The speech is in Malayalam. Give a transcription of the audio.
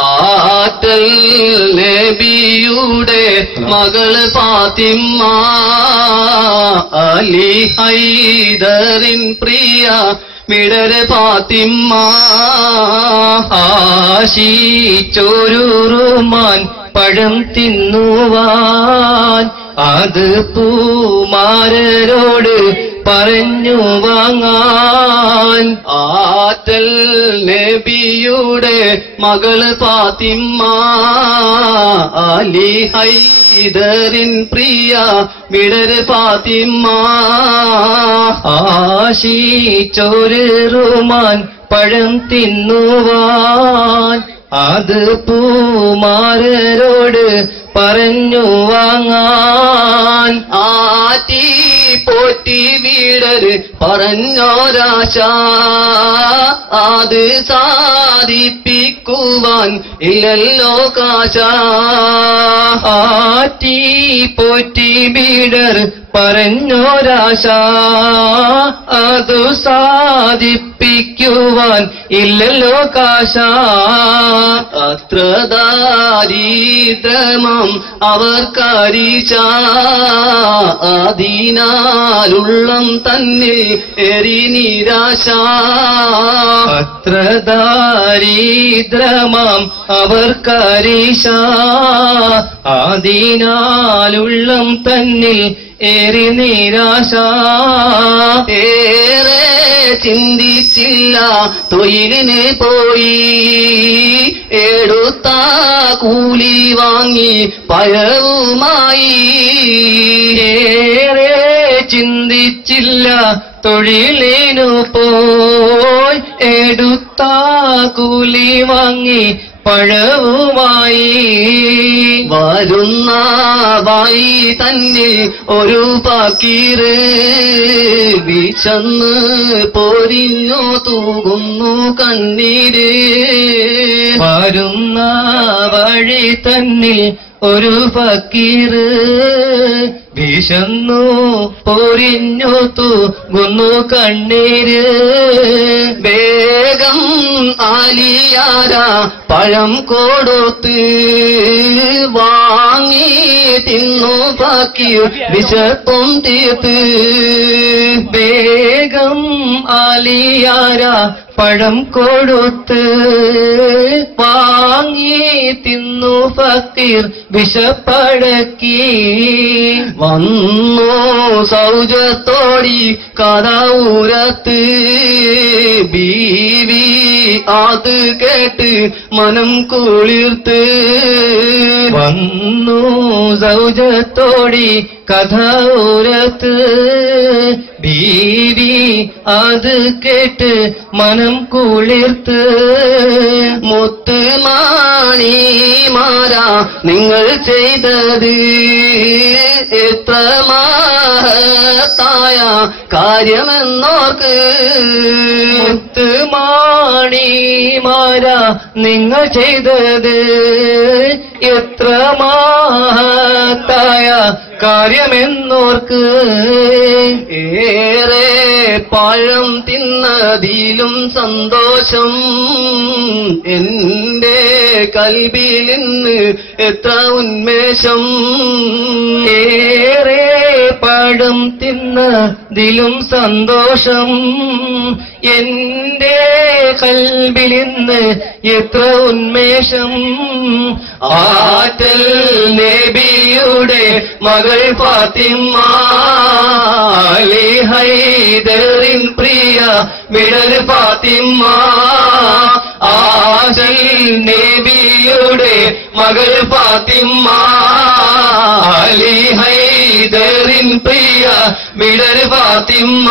ആറ്റൽ നബിയുടെ മകള് ഫാത്തിമ്മ അലി ഹൈദറിൻ പ്രിയ മിടര് ഫാത്തിമ്മ ആശിച്ചൊരു റുമാൻ പഴം തിന്നുവാൻ അത് പൂമാരരോട് പറഞ്ഞു വാങ്ങാൻ ആറ്റൽ നബിയുടെ മകള് ഫാത്തിമ്മ അലി ഹൈദറിൻ പ്രിയ മിടര് ഫാത്തിമ്മ ആശിച്ചൊരു റുമാൻ പഴം തിന്നുവാൻ അത് പൂമാരരോട് പറഞ്ഞു വാങ്ങാൻ ആറ്റി പോറ്റി വീടര് പറഞ്ഞോരാശ അത് സാധിപ്പിക്കുവാൻ ഇല്ലല്ലോ കാശ ആറ്റി പോറ്റി വീടർ പറഞ്ഞോരാശ അതു സാധിപ്പിക്കുവാൻ ഇല്ലല്ലോ കാശ അത്ര ദാരിദ്രമം അവർക്കരിച്ച അതിനാലുള്ളം തന്നെ എരി നിരാശ അത്ര ദാരിദ്രമം അവർക്കരിച്ച അതിനാലുള്ളം തന്നിൽ ഏറി നിരാശ ഏറെ ചിന്തിച്ചില്ല തൊഴിലിന് പോയി എടുത്ത കൂലി വാങ്ങി പഴവുമായി ഏറെ ചിന്തിച്ചില്ല തൊഴിലിനു പോയി എടുത്ത കൂലി വാങ്ങി പഴവുമായി വരുന്ന വായി തന്നെ ഒരു ഫക്കീറ് വിശന്ന് പൊരിഞ്ഞു തൂകുന്നു കണ്ണീര് വരുന്ന വഴി തന്നിൽ ഒരു ഫക്കീറ് വിശന്നു പൊരിഞ്ഞു തൂകുന്നു കണ്ണീര് വേഗം ആലിയാര പഴം കൊടുത്ത് വാങ്ങി തിന്നു ഫക്കീർ വിശപ്പും തീർത്ത് വേഗം ആലിയാര പഴം കൊടുത്ത് വാങ്ങി തിന്നു ഫക്കീർ വിശപ്പടക്കി വന്നു സൗജത്തോടി കഥൗരത്ത് ബീവി അത് കേട്ട് മനം കുളിർത്ത് വന്നു സൗജത്തോടി കഥൗരത്ത് ബീവി അത് കേട്ട് മനം കുളിർത്ത് മുത്തുമാണിമാരാ നിങ്ങൾ ചെയ്തത് എത്ര മഹത്തായ കാര്യമെന്നോർക്ക് മുത്തുമാണിമാരാ നിങ്ങൾ ചെയ്തത് എത്ര മഹത്തായ കാര്യമെന്നോർക്ക് ഏറെ പഴം തിന്നതിലും സന്തോഷം എന്റെ കൽബിൽ നിന്ന് എത്ര ഉന്മേഷം ഏറെ പഴം തിന്നതിലും സന്തോഷം എന്റെ കൽബിൽ നിന്ന് എത്ര ഉന്മേഷം ആറ്റൽ നബിയുടെ മകൾ ഫാത്തിമ്മ അലി ഹൈദറിൻ പ്രിയ മിടർ ഫാത്തിമ്മ ആറ്റൽ നബിയുടെ മകൾ ഫാത്തിമ്മ അലി ഹൈദറിൻ പ്രിയ മിടർ ഫാത്തിമ്മ